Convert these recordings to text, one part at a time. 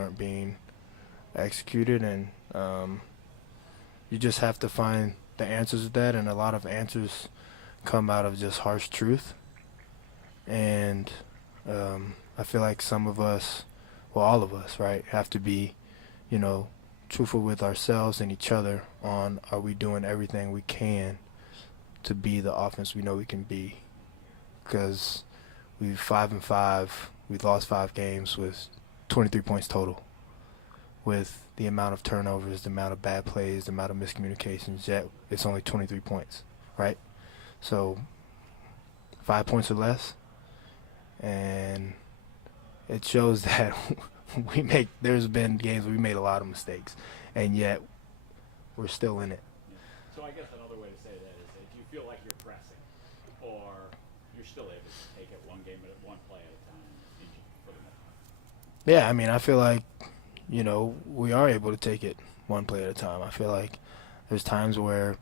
aren't being executed, and you just have to find the answers to that, and a lot of answers come out of just harsh truth. And I feel like some of us, well, all of us, right, have to be, you know, truthful with ourselves and each other on, are we doing everything we can to be the offense we know we can be? Because we've 5-5, we've lost 5 games with 23 points total, with the amount of turnovers, the amount of bad plays, the amount of miscommunications, yet it's only 23 points, right? So 5 points or less, and it shows that there's been games where we made a lot of mistakes, and yet we're still in it. Yeah. So I guess another way to say that is that do you feel like you're pressing, or you're still able to take it one game at one play at a time for the most part? Yeah, I mean, I feel like, we are able to take it one play at a time. I feel like there's times where,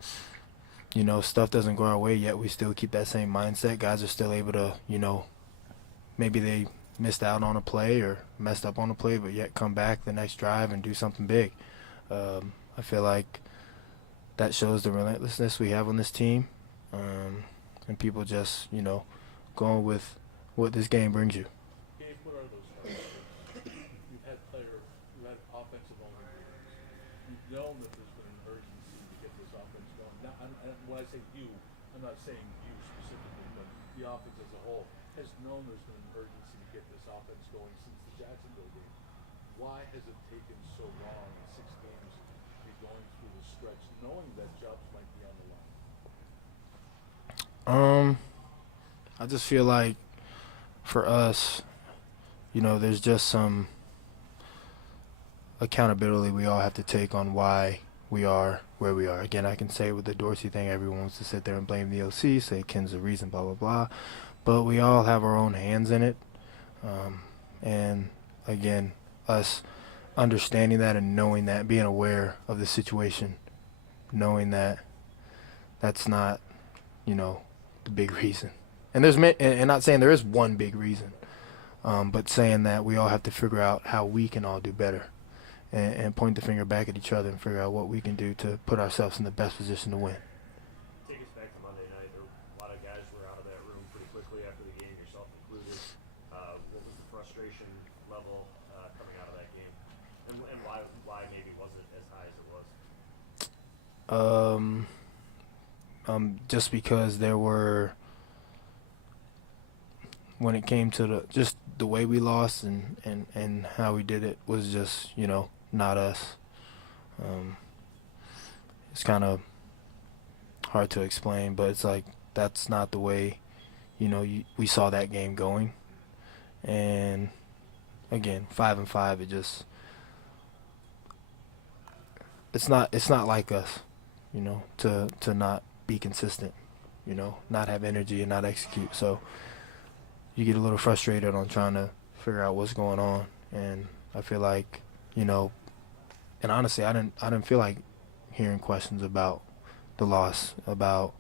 stuff doesn't go our way, yet we still keep that same mindset. Guys are still able to, maybe they missed out on a play or messed up on a play, but yet come back the next drive and do something big. I feel like that shows the relentlessness we have on this team, and people just, going with what this game brings you. Gabe, what are those factors? You've had offensive only games. You've known that there's been an urgency to get this offense going. Now, when I say you, I'm not saying you specifically, but the offense as a whole has known there's been an urgency to get this offense going since the Jacksonville game. Why has it taken so long in 6 games to be going through the stretch, knowing that jobs might be on the line? I just feel like for us, there's just some accountability we all have to take on why we are where we are. Again, I can say with the Dorsey thing, everyone wants to sit there and blame the OC, say Ken's the reason, blah, blah, blah. But we all have our own hands in it. And again, us understanding that and knowing that, being aware of the situation, knowing that that's not, the big reason. And and not saying there is one big reason, but saying that we all have to figure out how we can all do better, and point the finger back at each other and figure out what we can do to put ourselves in the best position to win. Take us back to Monday night. There were a lot of guys were out of that room pretty quickly after the game, yourself included. What was the frustration level coming out of that game, and why maybe was it as high as it was? Just because there were, when it came to just the way we lost and how we did it was just, not us. It's kind of hard to explain, but it's like that's not the way, we saw that game going. And again, 5-5, it's not like us, to not be consistent, not have energy and not execute. So you get a little frustrated on trying to figure out what's going on. And I feel like, and honestly, I didn't feel like hearing questions about the loss, about,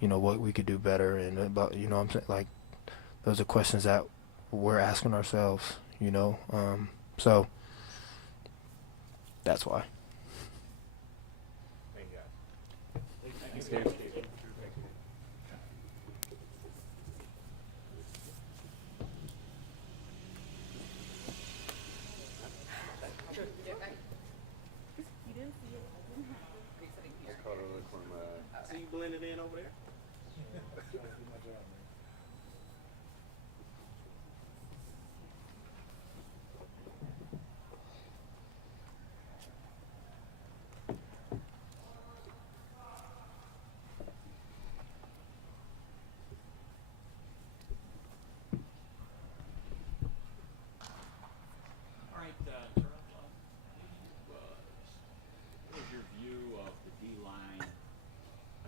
what we could do better, and about, I'm saying, like, those are questions that we're asking ourselves, so that's why. Thanks, Gabe. So you blended in over there? All right, Terrell, what was your view of the D-line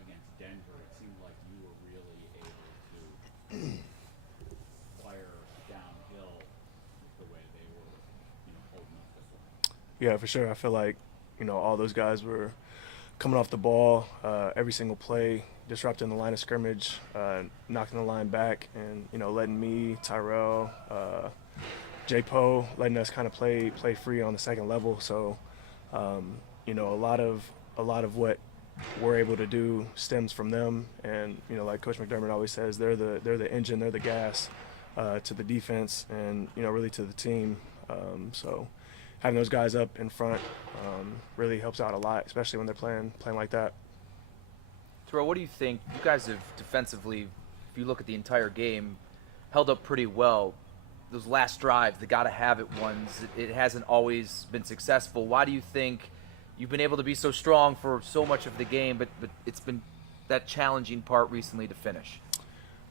against Denver? It seemed like you were really able to fire downhill with the way they were, holding up this one. Yeah, for sure. I feel like, all those guys were coming off the ball every single play, disrupting the line of scrimmage, knocking the line back, and, letting me, Tyrell, J Poe letting us kind of play free on the second level. So you know, a lot of what we're able to do stems from them. And you know, like Coach McDermott always says, they're the engine, they're the gas to the defense, and you know, really to the team. So having those guys up in front really helps out a lot, especially when they're playing like that. Terrell, what do you think? You guys have defensively, if you look at the entire game, held up pretty well. Those last drives, the gotta have it ones, it hasn't always been successful. Why do you think you've been able to be so strong for so much of the game, but it's been that challenging part recently to finish?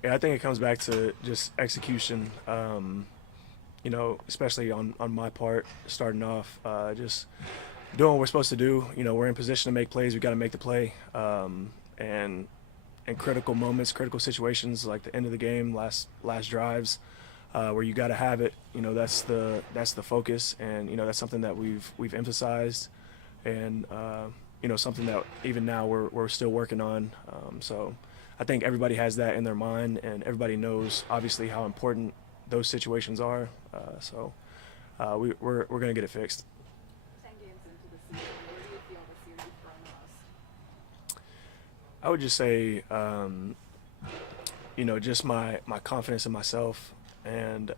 Yeah, I think it comes back to just execution. You know, especially on my part, starting off, just doing what we're supposed to do. You know, we're in position to make plays. We got to make the play. And in critical moments, critical situations like the end of the game, last drives, where you got to have it. You know, that's the focus, and you know, that's something that we've emphasized, and you know, something that even now we're still working on. So I think everybody has that in their mind, and everybody knows obviously how important those situations are. So we're gonna get it fixed. 10 games into the season, where do you feel this year you've grown the most? I would just say, you know, just my confidence in myself, and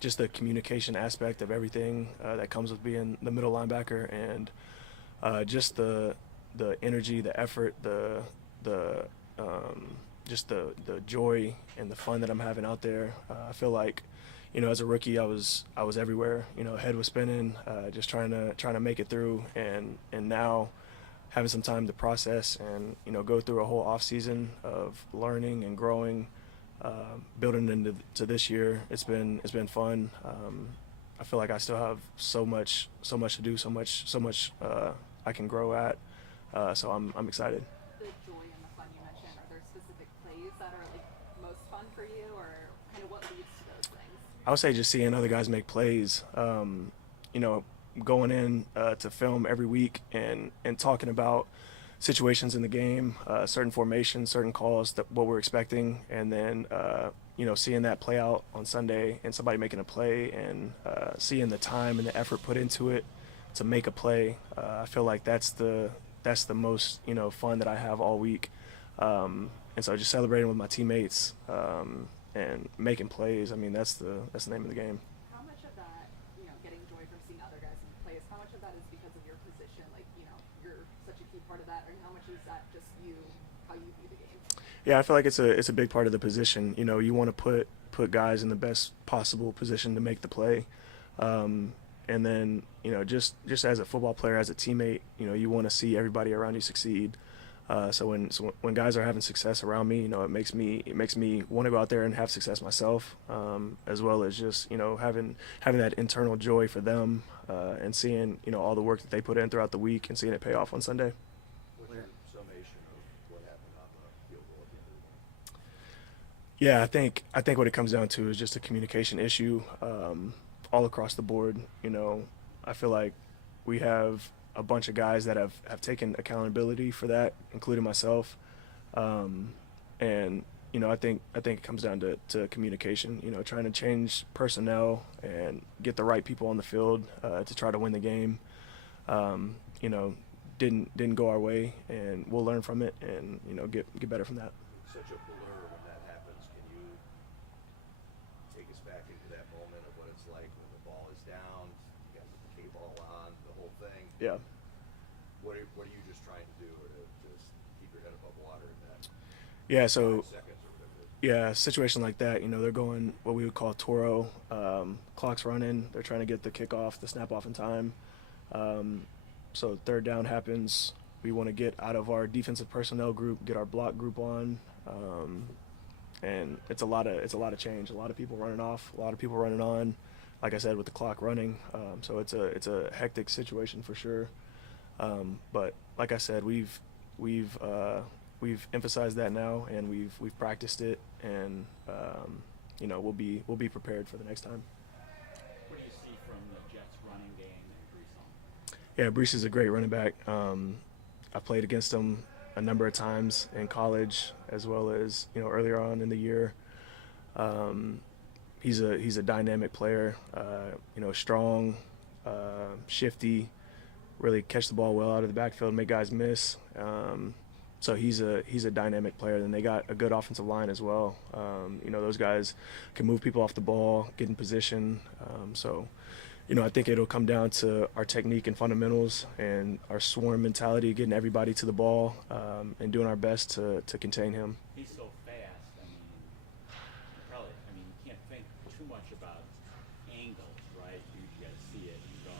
just the communication aspect of everything that comes with being the middle linebacker, and just the energy, the effort, just the joy and the fun that I'm having out there. I feel like, you know, as a rookie, I was everywhere. You know, head was spinning, just trying to make it through, and now having some time to process and, you know, go through a whole off season of learning and growing, building into this year. It's been fun. I feel like I still have so much to do, so much I can grow at. So I'm excited. The joy and the fun you mentioned, are there specific plays that are like most fun for you, or kind of what leads to those things? I would say just seeing other guys make plays. You know, going in to film every week and talking about situations in the game, certain formations, certain calls, what we're expecting, and then you know, seeing that play out on Sunday and somebody making a play, and seeing the time and the effort put into it to make a play. I feel like that's the most, you know, fun that I have all week. And so just celebrating with my teammates and making plays. I mean, that's the name of the game. How much of that, you know, getting joy from seeing other guys make plays, how much of that is because of your position, like, you know, you're such a key part of that, and how much is that just you, how you view the game? Yeah, I feel like it's a big part of the position. You know, you want to put guys in the best possible position to make the play. And then, you know, just as a football player, as a teammate, you know, you want to see everybody around you succeed. So when guys are having success around me, you know, it makes me want to go out there and have success myself, as well as just, you know, having that internal joy for them, and seeing, you know, all the work that they put in throughout the week and seeing it pay off on Sunday. What's your summation of what happened on the field goal at the end of the game? Yeah, I think what it comes down to is just a communication issue, all across the board. You know, I feel like we have a bunch of guys that have taken accountability for that, including myself. And, you know, I think it comes down to communication, you know, trying to change personnel and get the right people on the field to try to win the game. You know, didn't go our way, and we'll learn from it and, you know, get better from that. Such a blur when that happens. Can you take us back into that moment of what it's like when the ball is down, you got the K-ball on, the whole thing? Yeah. What are you just trying to do to just keep your head above water in that Yeah, so 5 seconds or whatever? yeah, a situation like that, you know, they're going what we would call Toro. Clock's running. They're trying to get the kickoff, the snap off in time. So third down happens. We want to get out of our defensive personnel group, get our block group on, and it's a lot of change. A lot of people running off, a lot of people running on. Like I said, with the clock running, so it's a hectic situation for sure. But like I said, we've emphasized that now, and we've practiced it, and you know, we'll be prepared for the next time. What do you see from the Jets running game and Brees? Yeah, Brees is a great running back. I played against him a number of times in college, as well as, you know, earlier on in the year. he's a dynamic player. You know, strong, shifty, really catch the ball well out of the backfield, make guys miss. So he's a dynamic player. Then they got a good offensive line as well. You know, those guys can move people off the ball, get in position. So, you know, I think it'll come down to our technique and fundamentals and our swarm mentality, getting everybody to the ball, and doing our best to contain him. He's so fast. I mean, you can't think too much about angles, right? You got to see it and go.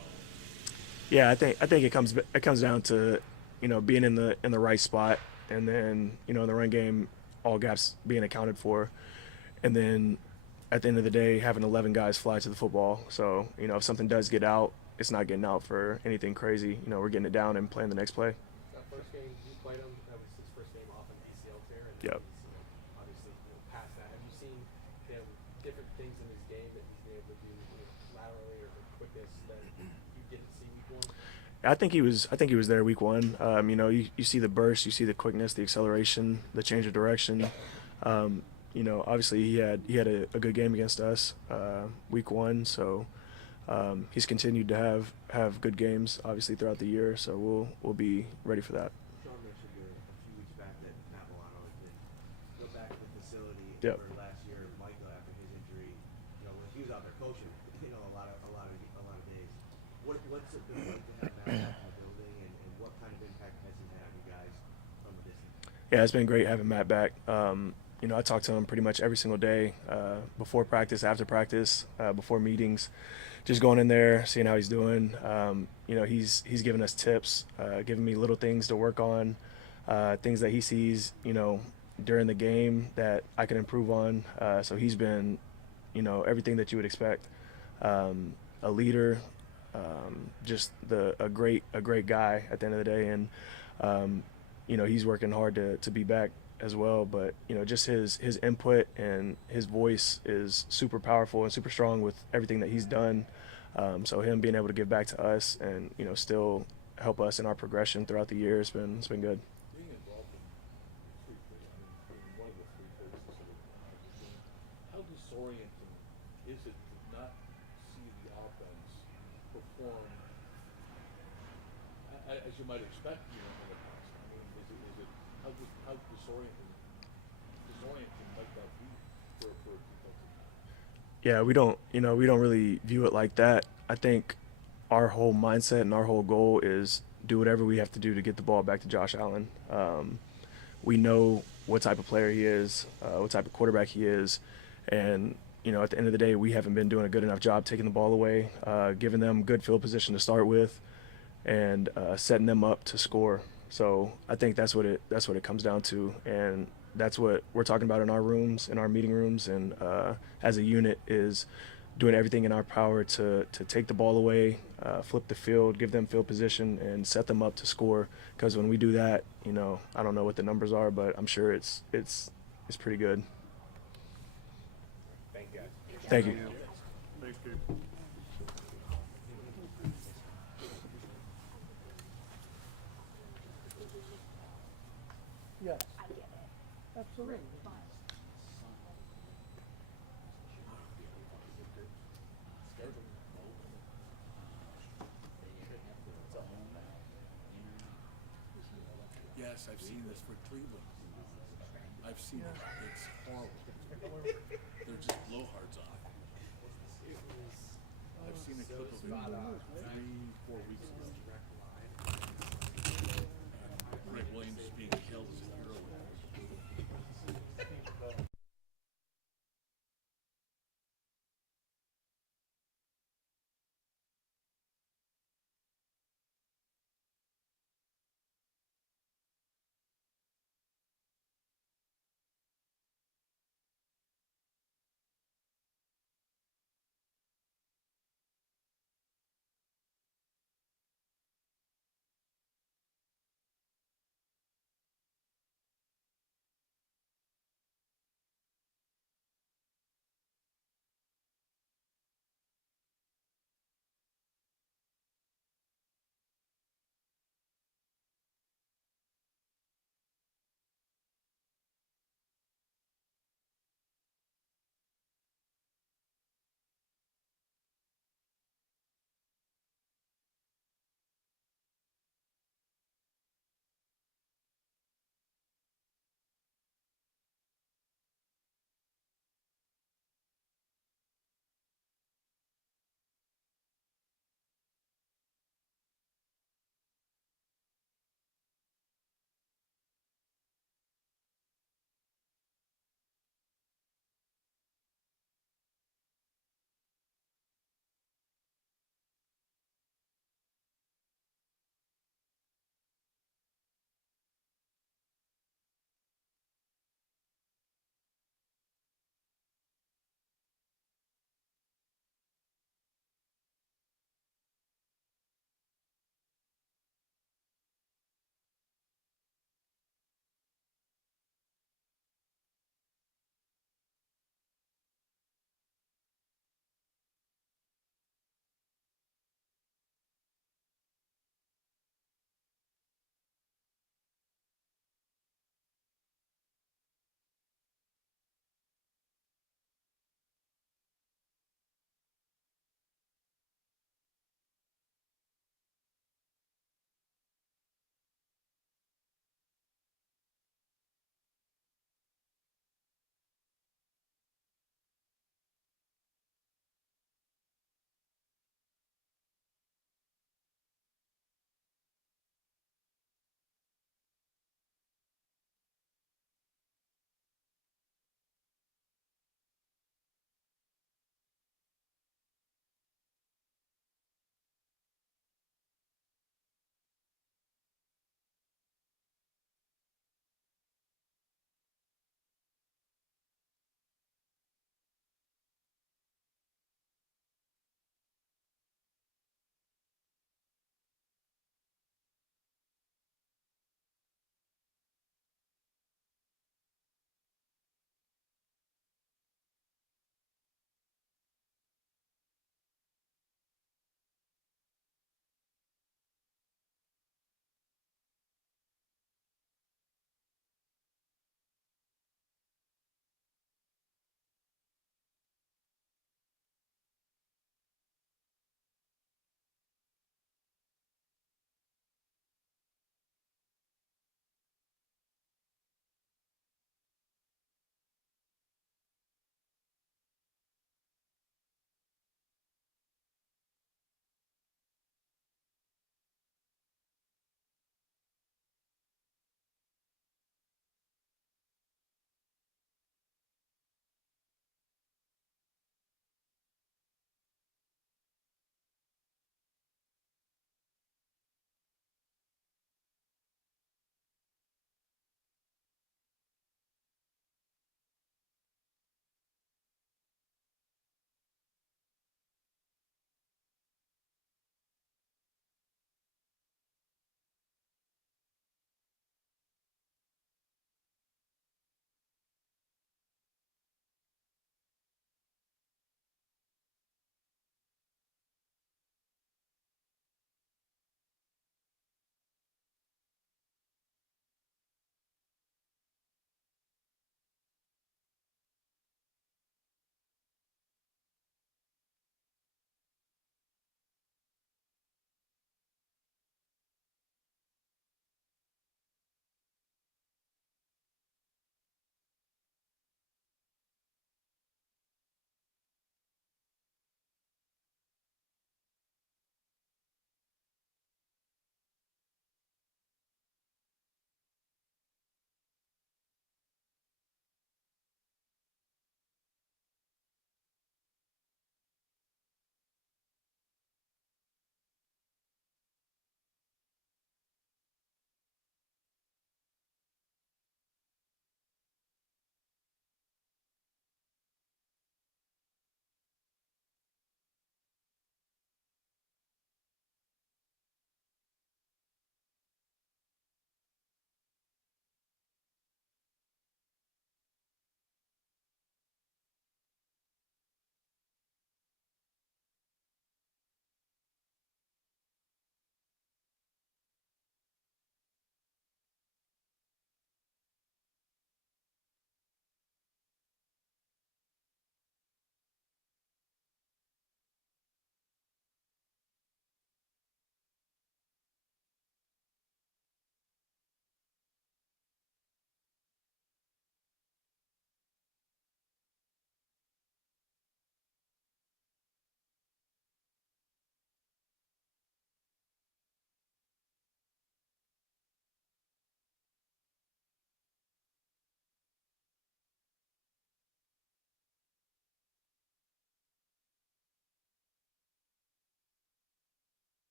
Yeah, I think it comes down to, you know, being in the right spot, and then, you know, in the run game, all gaps being accounted for, and then at the end of the day, having 11 guys fly to the football. So, you know, if something does get out, it's not getting out for anything crazy. You know, we're getting it down and playing the next play. That first game you played him, that was his first game off an ACL tear, and Yep. he's, you know, obviously, you know, past that. Have you seen, you know, different things in his game that he's been able to do, you know, laterally or quickness that you didn't see week one? I think he was there week one. You know, you see the burst, you see the quickness, the acceleration, the change of direction. You know, obviously he had a good game against us week one, so he's continued to have good games obviously throughout the year. So we'll be ready for that. Sean mentioned a few weeks back that Matt Milano had been go back to the facility Yep. for last year. Michael, after his injury, you know, when he was out there coaching, you know, a lot of days. What's it been like to have Matt back in the building, and what kind of impact has he had on you guys from a distance? Yeah, it's been great having Matt back. You know, I talk to him pretty much every single day, before practice, after practice, before meetings, just going in there, seeing how he's doing. You know, he's giving us tips, giving me little things to work on, things that he sees, you know, during the game that I can improve on. So he's been, you know, everything that you would expect. A leader, just a great guy at the end of the day, and you know, he's working hard to be back as well. But you know, just his input and his voice is super powerful and super strong with everything that he's done. So him being able to give back to us and, you know, still help us in our progression throughout the year, it's been good. Being involved in being one of the three faces of the game, how disorienting is it to not see the offense perform as you might expect, you know, in the past? I mean, is it how disorienting might that be for a defensive team? Yeah, we don't really view it like that. I think our whole mindset and our whole goal is do whatever we have to do to get the ball back to Josh Allen. We know what type of player he is, what type of quarterback he is, and you know, at the end of the day, we haven't been doing a good enough job taking the ball away, giving them good field position to start with, and setting them up to score. So I think that's what it comes down to, and that's what we're talking about in our rooms, in our meeting rooms, and as a unit is doing everything in our power to take the ball away, flip the field, give them field position, and set them up to score. Because when we do that, you know, I don't know what the numbers are, but I'm sure it's pretty good. Thank you, guys. Thank you. Thanks, Pete. Yes. Absolutely. Yes, I've seen this for Cleveland. I've seen it. It's horrible. They're just blowhards on it. I've seen a clip of it 3-4 weeks ago. And Greg Williams being killed as a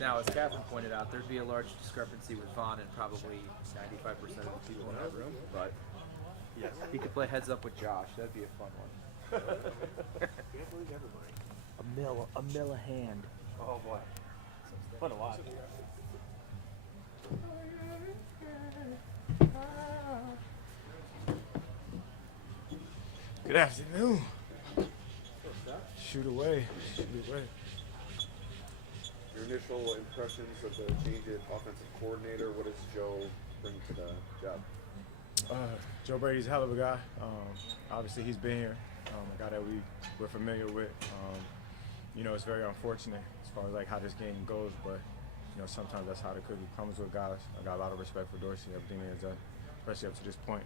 Now, as Catherine pointed out, there'd be a large discrepancy with Vaughn and probably 95% of the people in that room, but Yes. he could play heads up with Josh. That'd be a fun one. Can't believe everybody. A mill a hand. Oh boy. Fun to watch. Good afternoon. Shoot away. Shoot away. Your initial impressions of the change in offensive coordinator, what does Joe bring to the job? Joe Brady's a hell of a guy. Obviously, he's been here. A guy that we're familiar with. You know, it's very unfortunate as far as like how this game goes, but you know, sometimes that's how the cookie comes with guys. I got a lot of respect for Dorsey, everything that he's done, especially up to this point.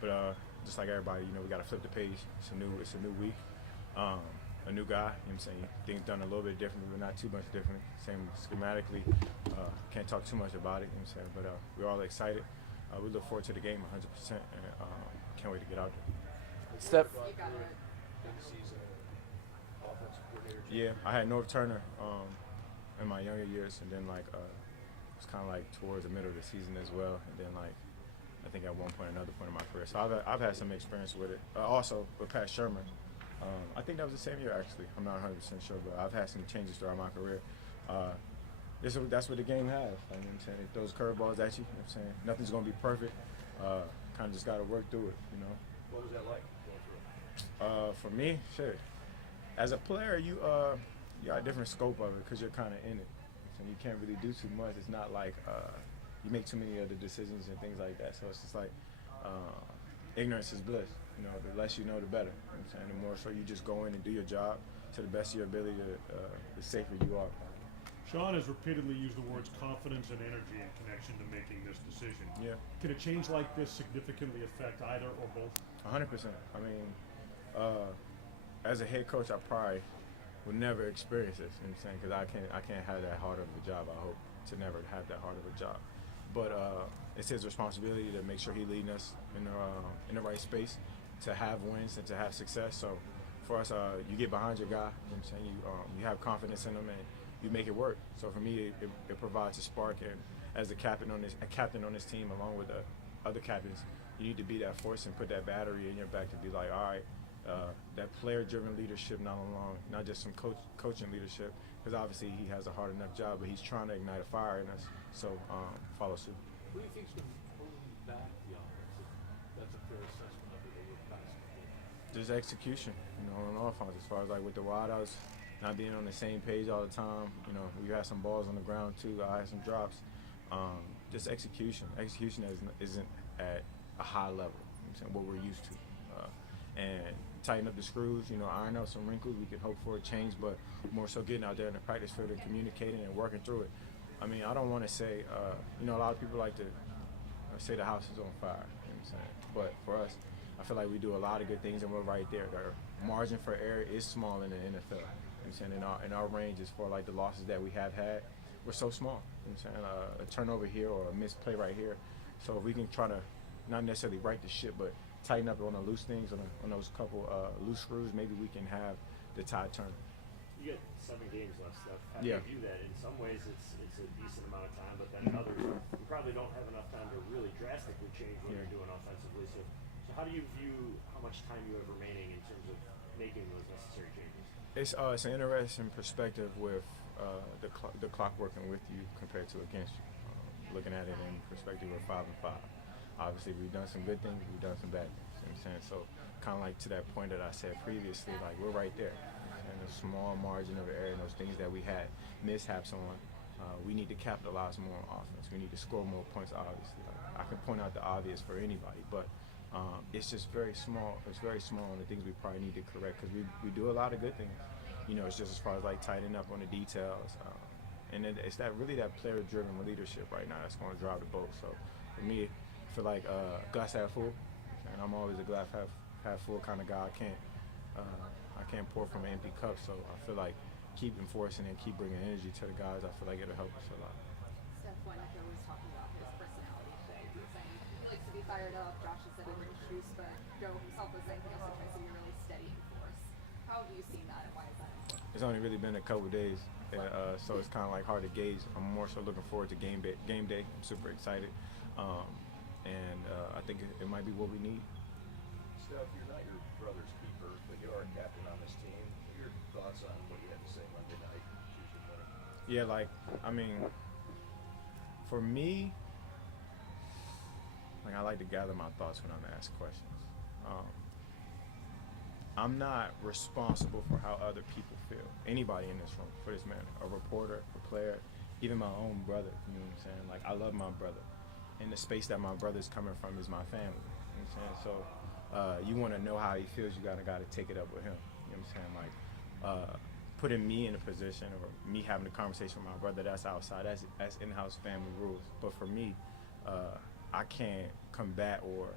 But just like everybody, you know, we got to flip the page. It's a new week. A new guy, you know what I'm saying? Things done a little bit differently, but not too much different. Same schematically. Can't talk too much about it, you know what I'm saying? But we're all excited. We look forward to the game 100%, and can't wait to get out there. Step. You got it. Season offensive coordinator. Yeah, I had North Turner in my younger years, and then like it was kind of like towards the middle of the season as well, and then like I think at one point, another point in my career. So I've had some experience with it. Also with Pat Sherman. I think that was the same year actually. I'm not 100% sure, but I've had some changes throughout my career. That's what the game has. You know what I'm saying? It throws curveballs at you. You know what I'm saying? Nothing's gonna be perfect. Kind of just gotta work through it. You know. What was that like going through it? For me, shit. As a player, you got a different scope of it because you're kind of in it, and you can't really do too much. It's not like you make too many other decisions and things like that. So it's just like ignorance is bliss. You know, the less you know, the better. You know what I'm saying? The more so you just go in and do your job to the best of your ability, the safer you are. Sean has repeatedly used the words confidence and energy in connection to making this decision. Yeah. Can a change like this significantly affect either or both? 100%. I mean, as a head coach, I probably would never experience this. You know what I'm saying? Because I can't have that hard of a job. I hope to never have that hard of a job. But it's his responsibility to make sure he's leading us in the right space, to have wins and to have success. So for us, you get behind your guy. You know what I'm saying? You have confidence in him and you make it work. So for me, it provides a spark. And as a captain on this team, along with the other captains, you need to be that force and put that battery in your back to be like, all right, that player-driven leadership, not just some coaching leadership, because obviously he has a hard enough job, but he's trying to ignite a fire in us. So follow suit. What do you think's been holding back the offense? That's a fair assessment of it over the past couple of years. Just execution, you know, on offense. As far as like with the wideouts, not being on the same page all the time. You know, we had some balls on the ground too. I had some drops. Just execution. Execution isn't at a high level. You know what I'm saying? What we're used to, and tighten up the screws. You know, iron out some wrinkles. We can hope for a change, but more so getting out there in the practice field and communicating and working through it. I mean, I don't want to say, you know, a lot of people like to say the house is on fire. You know what I'm saying? But for us, I feel like we do a lot of good things, and we're right there. The margin for error is small in the NFL. You know what I'm saying? In our ranges for like the losses that we have had, we're so small. You know what I'm saying? A turnover here or a missed play right here. So if we can try to not necessarily right the ship, but tighten up on the loose things, on those couple loose screws, maybe we can have the tide turn. You got 7 games left, Steph. How do Yeah. you view that? In some ways, it's a decent amount of time, but then in others, you probably don't have enough time to really drastically change what you're doing offensively. So how do you view how much time you have remaining in terms of making those necessary changes? It's an interesting perspective with the clock working with you compared to against you. Looking at it in perspective of 5 and 5. Obviously, we've done some good things, we've done some bad things. You know what I'm saying? So kind of like to that point that I said previously, like we're right there. And a small margin of error in those things that we had mishaps on, we need to capitalize more on offense. We need to score more points, obviously. I can point out the obvious for anybody, but it's just very small. It's very small on the things we probably need to correct because we do a lot of good things. You know, it's just as far as like tightening up on the details. And it's really that player-driven leadership right now that's going to drive the boat. So for me, I feel like glass half full, and I'm always a glass half full kind of guy. I can't pour from an empty cup, so I feel like keep enforcing and keep bringing energy to the guys. I feel like it'll help us a lot. Steph Wynette was talking about his personality today. He was saying he likes to be fired up. Josh has said it in shoes, but Joe himself was saying he also tries to be really steady and force. How have you seen that, and why is that important? it's only really been a couple days, so it's kind of like hard to gauge. I'm more so looking forward to game day. I'm super excited, and I think it might be what we need. Steph, you're not your brother's keeper, but you are a captain on this team. What are your thoughts on what you had to say Monday night, Tuesday morning? Yeah, like, I mean, for me, like, I like to gather my thoughts when I'm asked questions. I'm not responsible for how other people feel. Anybody in this room, for this matter, a reporter, a player, even my own brother. You know what I'm saying? Like, I love my brother, and the space that my brother's coming from is my family. You know what I'm saying? So, you want to know how he feels, you gotta take it up with him. You know what I'm saying? Like, putting me in a position or me having a conversation with my brother, that's outside. That's in-house family rules. But for me, I can't combat or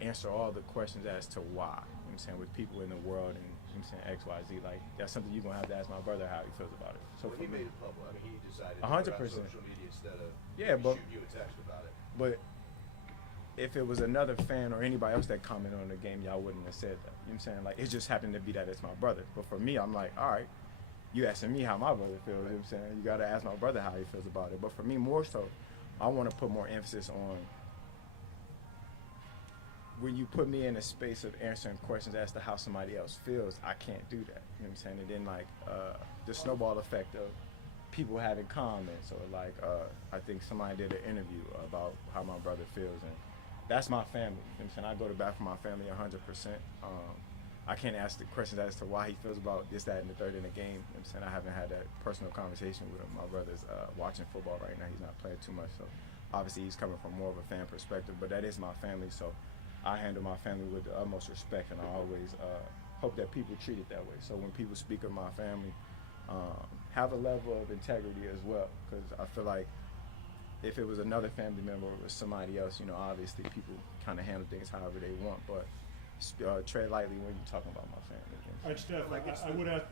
answer all the questions as to why. You know what I'm saying? With people in the world and, you know what I'm saying, X, Y, Z, like, that's something you're gonna have to ask my brother how he feels about it. So Well, for he me, made it public. I mean, he decided to 100%. put it on social media instead of shoot you a text about it. But if it was another fan or anybody else that commented on the game, y'all wouldn't have said that. You know what I'm saying? Like, it just happened to be that it's my brother. But for me, I'm like, all right, you asking me how my brother feels, you know what I'm saying? You gotta ask my brother how he feels about it. But for me, more so, I wanna put more emphasis on when you put me in a space of answering questions as to how somebody else feels, I can't do that. You know what I'm saying? And then, like, the snowball effect of people having comments, or like, I think somebody did an interview about how my brother feels, and that's my family. You know what I'm saying? I go to bat for my family 100%. I can't ask the questions as to why he feels about this, that, and the third in the game. You know what I'm saying? I haven't had that personal conversation with him. My brother's watching football right now. He's not playing too much, so obviously he's coming from more of a fan perspective, but that is my family, so I handle my family with the utmost respect, and I always hope that people treat it that way. So when people speak of my family, have a level of integrity as well, because I feel like if it was another family member or it was somebody else, you know, obviously people kind of handle things however they want, but tread lightly when you're talking about my family. All right, Steph, I would ask,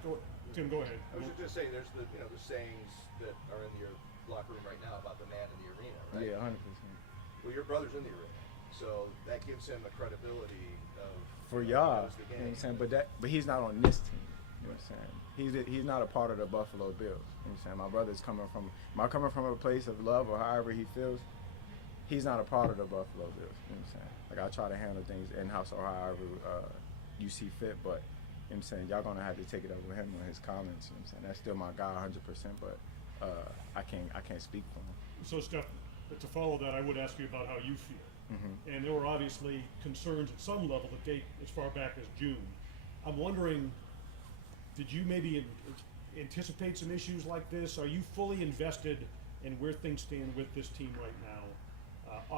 Tim, go ahead. I was just saying, there's the sayings that are in your locker room right now about the man in the arena, right? Yeah, 100%. Well, your brother's in the arena, so that gives him a credibility of for y'all. knows the You know what I'm game. saying? But he's not on this team. You know what I'm saying? He's not a part of the Buffalo Bills. You know what I'm saying? My brother's coming from a place of love, or however he feels. He's not a part of the Buffalo Bills. You know what I'm saying? Like, I try to handle things in-house or however you see fit, but you know what I'm saying, y'all gonna have to take it up with him on his comments. You know what I'm saying? That's still my guy 100%, but I can't speak for him. So, Steph, to follow that, I would ask you about how you feel. Mm-hmm. And there were obviously concerns at some level that date as far back as June. I'm wondering, did you maybe anticipate some issues like this? Are you fully invested in where things stand with this team right now,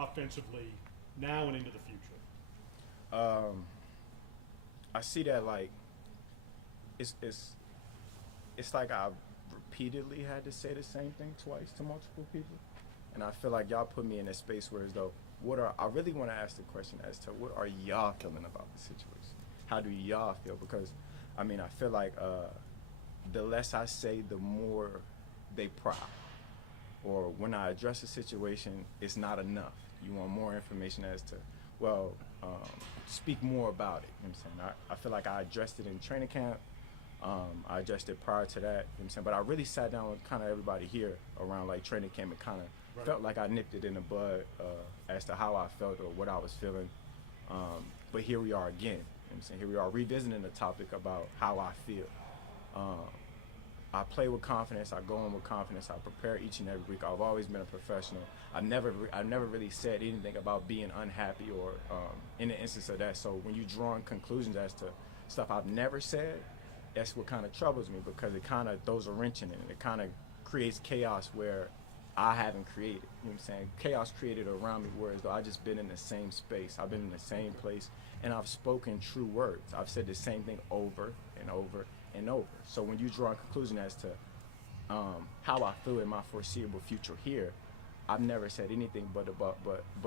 offensively, now and into the future? I see that, like, it's like I've repeatedly had to say the same thing twice to multiple people, and I feel like y'all put me in a space where as though I really want to ask the question as to what are y'all feeling about the situation? How do y'all feel? Because I mean, I feel like the less I say, the more they pry. Or when I address a situation, it's not enough. You want more information as to, well, speak more about it. You know what I'm saying? I feel like I addressed it in training camp. I addressed it prior to that. You know what I'm saying? But I really sat down with kind of everybody here around like training camp and kind of felt like I nipped it in the bud as to how I felt or what I was feeling. But here we are again. You know what I'm saying? Here we are revisiting the topic about how I feel. I play with confidence. I go in with confidence. I prepare each and every week. I've always been a professional. I never really said anything about being unhappy or in the instance of that. So when you drawing conclusions as to stuff I've never said, that's what kind of troubles me, because it kind of throws a wrench in it. It kind of creates chaos where I haven't created. You know what I'm saying? Chaos created around me, whereas though I just been in the same space. I've been in the same place, and I've spoken true words. I've said the same thing over and over and over. So when you draw a conclusion as to how I feel in my foreseeable future here, I've never said anything but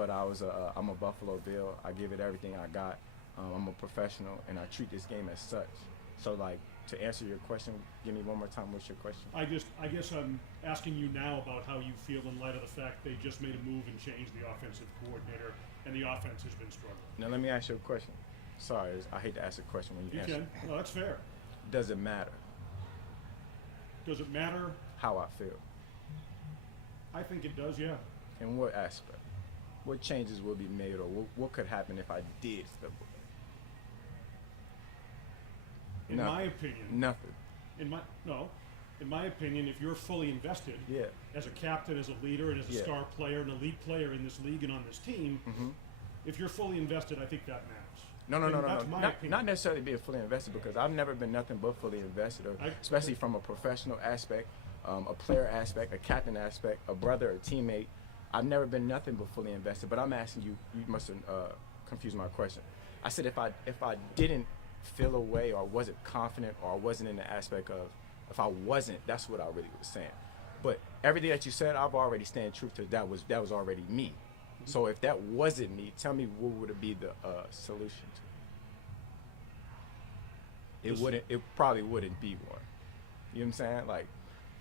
I'm a Buffalo Bill. I give it everything I got. I'm a professional, and I treat this game as such. So, like, to answer your question, give me one more time. What's your question? I guess I'm asking you now about how you feel in light of the fact they just made a move and changed the offensive coordinator, and the offense has been struggling. Now let me ask you a question. Sorry, I hate to ask a question when you answer. You can. No, that's fair. does it matter Does it matter? how I feel? I think it does, yeah. In what aspect? What changes will be made, or what could happen if I did feel away? In Nothing. my opinion. Nothing. In my opinion, if you're fully invested Yeah. as a captain, as a leader, and as a Yeah. star player, an elite player in this league and on this team, if you're fully invested, I think that matters. No, And no. that's my Not, opinion. not necessarily being fully invested, because I've never been nothing but fully invested, especially from a professional aspect, a player aspect, a captain aspect, a brother, a teammate. I've never been nothing but fully invested. But I'm asking you, you must have confused my question. I said if I didn't feel a way, or wasn't confident, or wasn't in the aspect of, if I wasn't, that's what I really was saying. But everything that you said, I've already staying true to. That was already me. So if that wasn't me, tell me what would it be the solution to? It probably wouldn't be one. You know what I'm saying? Like,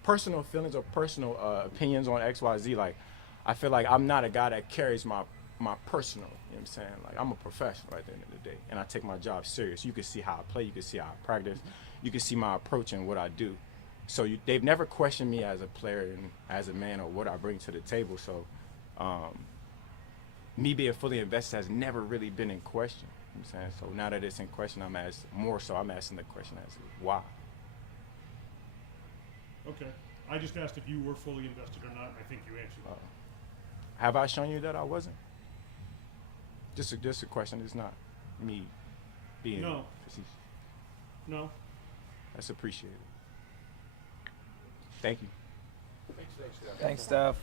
personal feelings or personal opinions on XYZ, like, I feel like I'm not a guy that carries my personal, you know what I'm saying? Like, I'm a professional at the end of the day, and I take my job serious. You can see how I play, you can see how I practice, you can see my approach and what I do. So they've never questioned me as a player and as a man, or what I bring to the table. So me being fully invested has never really been in question. You know what I'm saying? So now that it's in question, I'm asking the question as why. Okay. I just asked if you were fully invested or not, and I think you answered that. Have I shown you that I wasn't? Just a question. It's not me being No. facetious. No? That's appreciated. Thank you. Thanks, Steph.